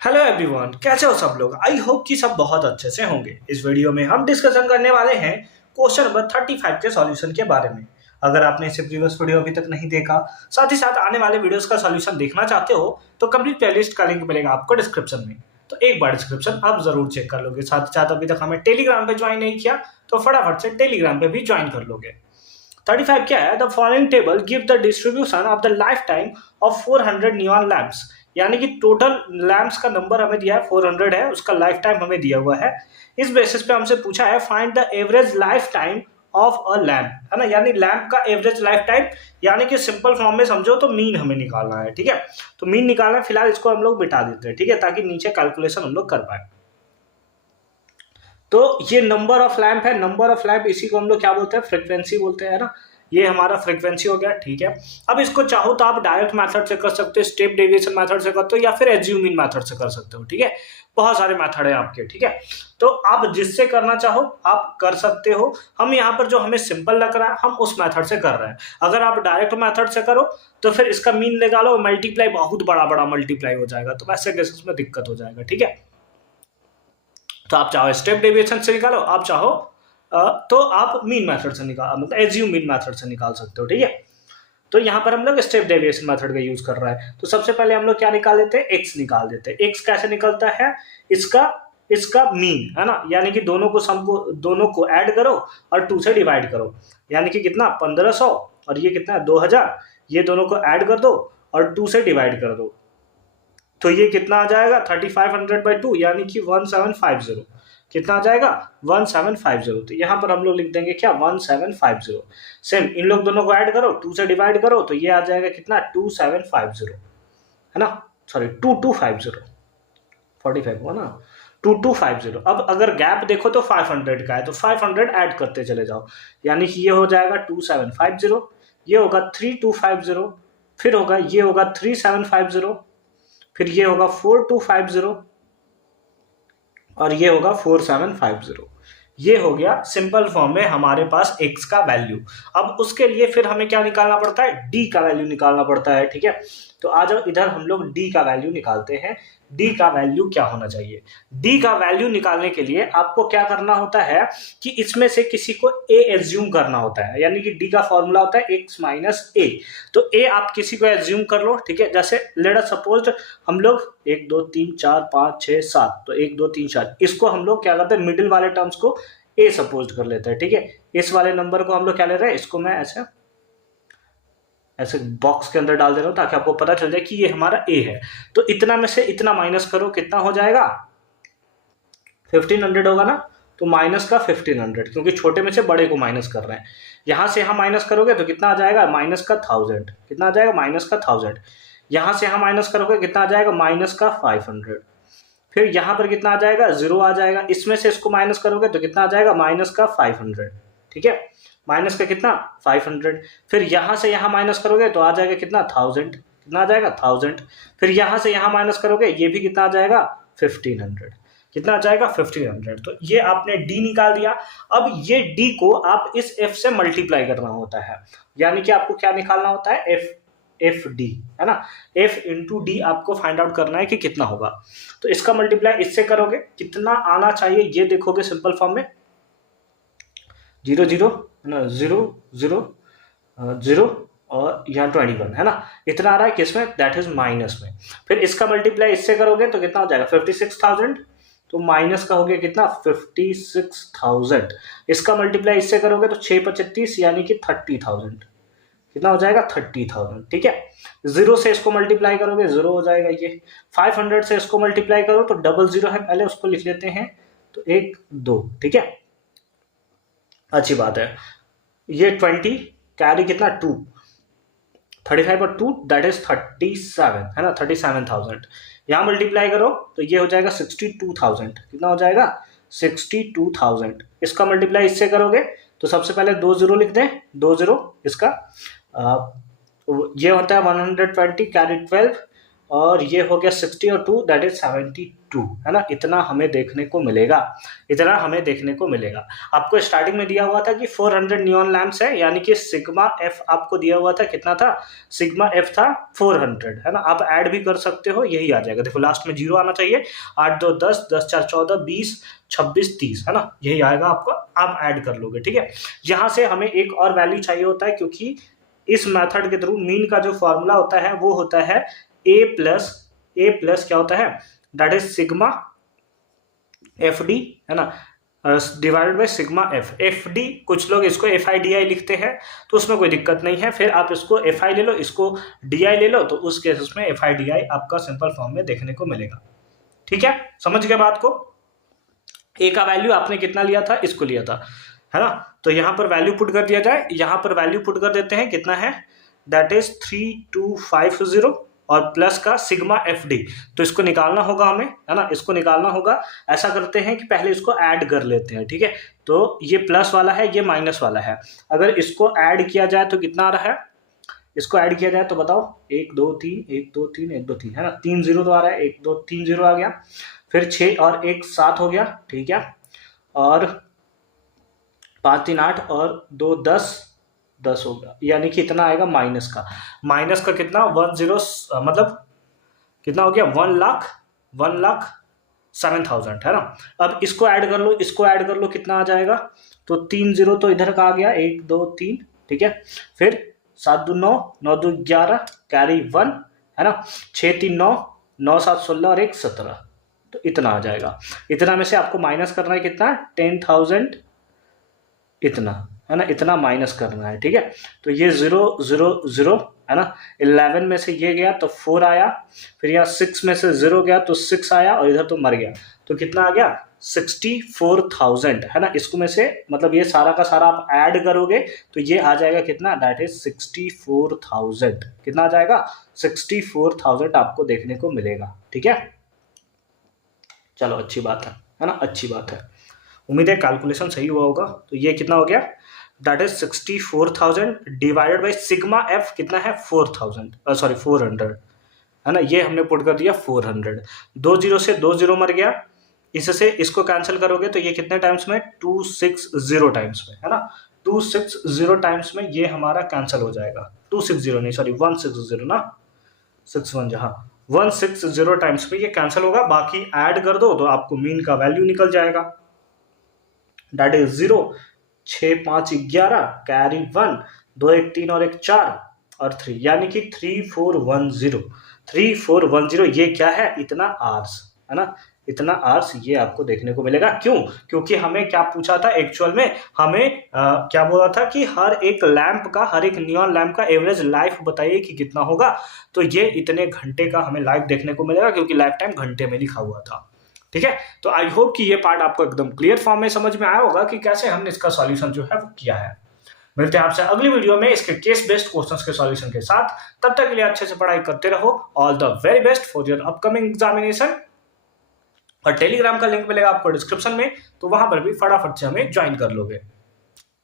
Hello everyone, कैसे हो सब लोग। आई होप कि सब बहुत अच्छे से होंगे। इस वीडियो में हम डिस्कशन करने वाले हैं क्वेश्चन नंबर 35 के सॉल्यूशन के बारे में। अगर आपने इसे प्रीवियस वीडियो अभी तक नहीं देखा, साथ ही साथ आने वाले वीडियोस का सॉल्यूशन देखना चाहते हो, तो कंप्लीट प्लेलिस्ट का लिंक मिलेगा आपको डिस्क्रिप्शन में। तो एक बार डिस्क्रिप्शन आप जरूर चेक कर लोगे। साथ ही साथ अभी तक हमें टेलीग्राम पे ज्वाइन नहीं किया तो फटाफट से टेलीग्राम पे भी ज्वाइन कर लोगे। 35 क्या है? The following table give the distribution of the life time of 400 neon lamps. यानी कि टोटल लैंप्स का नंबर हमें दिया है 400 है, उसका लाइफ टाइम हमें दिया हुआ है। इस बेसिस पे हमसे पूछा है find the average life time of a lamp, है ना। यानी लैंप का एवरेज लाइफ टाइम, यानी कि सिंपल फॉर्म में समझो तो मीन हमें निकालना है। ठीक है, तो मीन निकालना है। फिलहाल इसको हम लोग बिठा देते हैं, ठीक है, ताकि नीचे कैलकुलेशन हम लोग कर पाए। तो ये नंबर ऑफ लैंप है। नंबर ऑफ लैंप इसी को हम लोग क्या बोलते हैं? फ्रीक्वेंसी बोलते हैं ना। ये हमारा फ्रीक्वेंसी हो गया, ठीक है। अब इसको चाहो तो आप डायरेक्ट मेथड से कर सकते हो, स्टेप डेविएशन मेथड से करते हो, या फिर एज्यूमिंग मेथड से कर सकते हो, ठीक है। बहुत सारे मेथड है आपके, ठीक है। तो आप जिससे करना चाहो आप कर सकते हो। हम यहाँ पर जो हमें सिंपल लग रहा है हम उस मेथड से कर रहे हैं। अगर आप डायरेक्ट मेथड से करो तो फिर इसका मीन निकालो, मल्टीप्लाई बहुत बड़ा बड़ा मल्टीप्लाई हो जाएगा, तो वैसे केसेस में दिक्कत हो जाएगा, ठीक है। तो आप चाहो स्टेप डेविएशन से निकालो, आप चाहो तो आप मीन मेथड से निकाल, मतलब एज्यूम मीन मेथड से निकाल सकते हो, ठीक है। तो यहाँ पर हम लोग स्टेप डेविएशन मेथड का यूज कर रहा है। तो सबसे पहले हम लोग क्या निकाल देते हैं? एक्स निकाल देते हैं। एक्स कैसे निकलता है? इसका इसका मीन, है ना। यानी कि दोनों को ऐड करो और 2 से डिवाइड करो। यानी कि कितना? 1500 और ये कितना? 2000। ये दोनों को ऐड कर दो और 2 से डिवाइड कर दो, तो ये कितना आ जाएगा? 3500/2, यानी कि 1750। कितना आ जाएगा? 1750। तो यहाँ पर हम लोग लिख देंगे क्या? 1750। सेम इन लोग दोनों को ऐड करो, 2 से डिवाइड करो, तो ये आ जाएगा कितना? 2750, है ना। सॉरी 2250, 45 हुआ ना। 2250। अब अगर गैप देखो तो 500 का है, तो 500 ऐड करते चले जाओ। यानी कि ये हो जाएगा 2750, ये होगा 3250, फिर होगा ये होगा 3750, फिर ये होगा 4250 और ये होगा 4750। ये हो गया सिंपल फॉर्म में हमारे पास x का वैल्यू। अब उसके लिए फिर हमें क्या निकालना पड़ता है? d का वैल्यू निकालना पड़ता है, ठीक है। तो आ जाओ इधर, हम लोग d का वैल्यू निकालते हैं। d का वैल्यू क्या होना चाहिए? d का वैल्यू निकालने के लिए आपको क्या करना होता है कि इसमें से किसी को a एज्यूम करना होता है। यानी कि d का फॉर्मूला होता है x माइनस a। तो a आप किसी को एज्यूम कर लो, ठीक है। जैसे लेट अस सपोज हम लोग 1 2 3 4 5 6 7, तो 1 2 3 4 इसको हम लोग क्या करते हैं? मिडिल वाले टर्म्स को a सपोज कर लेते हैं, ठीक है। इस वाले नंबर को हम लोग क्या ले रहे हैं? इसको मैं ऐसे ऐसे बॉक्स के अंदर डाल दे रहा हूं ताकि आपको पता चल जाए कि ये हमारा a है। तो इतना में से इतना माइनस करो, कितना हो जाएगा? 1500 होगा ना। तो माइनस का 1500, क्योंकि छोटे में से बड़े को माइनस कर रहे हैं। यहां से यहां माइनस करोगे तो कितना आ जाएगा? माइनस का 1000। कितना आ जाएगा? माइनस का 1000। यहां से यहां माइनस करोगे कितना आ जाएगा? माइनस का 500। फिर यहां पर कितना आ जाएगा? 0 आ जाएगा। इसमें से इसको माइनस करोगे तो कितना आ जाएगा? माइनस का 500, ठीक है। माइनस का कितना? 500। फिर यहां से यहां माइनस करोगे तो आ जाएगा कितना? 1000। कितना आ जाएगा? 1000। फिर यहां से यहां माइनस करोगे, ये भी कितना आ जाएगा? 1500। कितना आ जाएगा? 1500। तो ये आपने d निकाल दिया। अब ये d को आप इस f से मल्टीप्लाई करना होता है। यानी कि आपको क्या निकालना होता है? एफ डी, है ना। f इंटू डी आपको फाइंड आउट करना है कि कितना होगा। तो इसका मल्टीप्लाई इससे करोगे, कितना आना चाहिए ये देखोगे सिंपल फॉर्म में। 0 0, है ना, 0 0 0 और यहाँ 21, है ना। इतना आ रहा है किसमें? दैट इज माइनस में। फिर इसका मल्टीप्लाई इससे करोगे तो कितना हो जाएगा? 56,000। तो माइनस का हो गया कितना? 56,000। इसका मल्टीप्लाई इससे करोगे तो 6 25, यानी कि 30,000। कितना हो जाएगा? 30,000, ठीक है। 0 से इसको मल्टीप्लाई करोगे 0 हो जाएगा ये। 500 से इसको मल्टीप्लाई करो तो डबल 0 है, पहले उसको लिख लेते हैं। तो 1 2, ठीक है, अच्छी बात है। ये 20 कैरी कितना? 2, 35 और 2 दैट इज 37, है ना। 37,000 यहाँ मल्टीप्लाई करो तो ये हो जाएगा 62,000। कितना हो जाएगा? 62,000। इसका मल्टीप्लाई इससे करोगे तो सबसे पहले 2 0 लिख दें, 2 0 इसका ये होता है 120 कैरी 12, और ये हो गया 60 और 2 दैट इज 72, है ना। इतना हमें देखने को मिलेगा, इतना हमें देखने को मिलेगा। आपको स्टार्टिंग में दिया हुआ था कि 400 नियॉन लैंप्स है, यानी कि सिग्मा एफ आपको दिया हुआ था, कितना था, सिग्मा एफ था 400, है ना। आप ऐड भी कर सकते हो, यही आ जाएगा। देखो लास्ट में 0 आना चाहिए, 8 2 10, 10 4 14, 20 26 30, है ना, यही आएगा आपको, आप ऐड कर लोगे, ठीक है। यहां से हमें एक और वैल्यू चाहिए होता है, क्योंकि इस मेथड के थ्रू मीन का जो फॉर्मूला होता है वो होता है ए प्लस क्या होता है, that is sigma F D, है ना, divided by sigma F D. कुछ लोग इसको एफ आई डी आई लिखते हैं, तो उसमें कोई दिक्कत नहीं है, फिर आप इसको एफ आई ले लो, इसको डी आई ले लो, तो उस केस में एफ आई डी आई आपका सिंपल फॉर्म में देखने को मिलेगा, ठीक है। समझ गए बात को। ए का वैल्यू आपने कितना लिया था, इसको लिया था, है ना। तो यहां पर वैल्यू पुट कर दिया जाए, यहां पर वैल्यू पुट कर देते हैं, कितना है, दैट इज 3250 और प्लस का सिग्मा एफ डी। तो इसको निकालना होगा हमें, है ना, इसको निकालना होगा। ऐसा करते हैं कि पहले इसको ऐड कर लेते हैं, ठीक है। तो ये प्लस वाला है, ये माइनस वाला है, अगर इसको ऐड किया जाए तो कितना आ रहा है, इसको ऐड किया जाए तो बताओ, 1 2 3 1 2 3 1 2 3, है ना, 3 0 तो आ रहा है, 1 2 3 0 आ गया, फिर 6 और 1 7 हो गया, ठीक है, और 5 3 8 और 2 10 10 हो गया, यानी कि इतना आएगा माइनस का कितना 10, मतलब कितना हो गया 1,07,000, है ना। अब इसको ऐड कर लो, इसको ऐड कर लो, कितना आ जाएगा, तो 3 0 तो इधर का आ गया, 1 2 3, ठीक है, फिर 7 2 9 9 2 11 कैरी 1, है ना, 6 3 9 9 7 16 और 1 17, तो इतना आ जाएगा। इतना में से आपको माइनस करना है कितना, 10,000, इतना, है ना, इतना माइनस करना है, ठीक है। तो ये 0 0 0, है ना, 11 में से ये गया तो 4 आया, फिर यहाँ 6 में से 0 गया तो 6 आया, और इधर तो मर गया, तो कितना आ गया 64,000, है ना। इसको में से मतलब ये सारा का सारा आप ऐड करोगे तो ये आ जाएगा कितना, दैट इज 64,000, कितना आ जाएगा 64,000 आपको देखने को मिलेगा, ठीक है। चलो अच्छी बात है ना, अच्छी बात है। उम्मीद है कैलकुलेशन सही हुआ होगा। तो ये कितना हो गया, that is 64,000 divided by sigma F, कितना है 400, है ना, ये हमने पुट कर दिया 400। 2 0 से 2 0 मर गया, इससे इसको कैंसिल करोगे तो ये कितने टाइम्स में, 260 टाइम्स में, है ना, 260 टाइम्स में ये हमारा कैंसिल हो जाएगा। 260 नहीं, सॉरी 160 ना, 61 जहाँ 160 टाइम्स में ये कैंसिल होगा। बाकी ऐड कर दो तो आपको मीन का वैल्यू निकल जाएगा, दैट इज 0 6 5 11 कैरी 1 2 1 3 और 1 4 और 3, यानी कि 3410। ये क्या है, इतना आर्स, है ना, इतना आर्स ये आपको देखने को मिलेगा। क्यों, क्योंकि हमें क्या पूछा था एक्चुअल में, हमें क्या बोला था कि हर एक लैंप का, हर एक नियॉन लैंप का एवरेज लाइफ बताइए कि कितना होगा। तो ये इतने घंटे का हमें लाइफ देखने को मिलेगा, क्योंकि लाइफ टाइम घंटे में लिखा हुआ था, ठीक है। तो आई होप कि ये पार्ट आपको एकदम क्लियर फॉर्म में समझ में आया होगा कि कैसे हमने इसका सॉल्यूशन जो है वो किया है। मिलते हैं आपसे अगली वीडियो में इसके केस बेस्ड क्वेश्चंस के सॉल्यूशन के साथ। तब तक के लिए अच्छे से पढ़ाई करते रहो। All the very best for your upcoming examination. और टेलीग्राम का लिंक मिलेगा आपको डिस्क्रिप्शन में, तो वहां पर भी फटाफट से हमें ज्वाइन कर लोगे।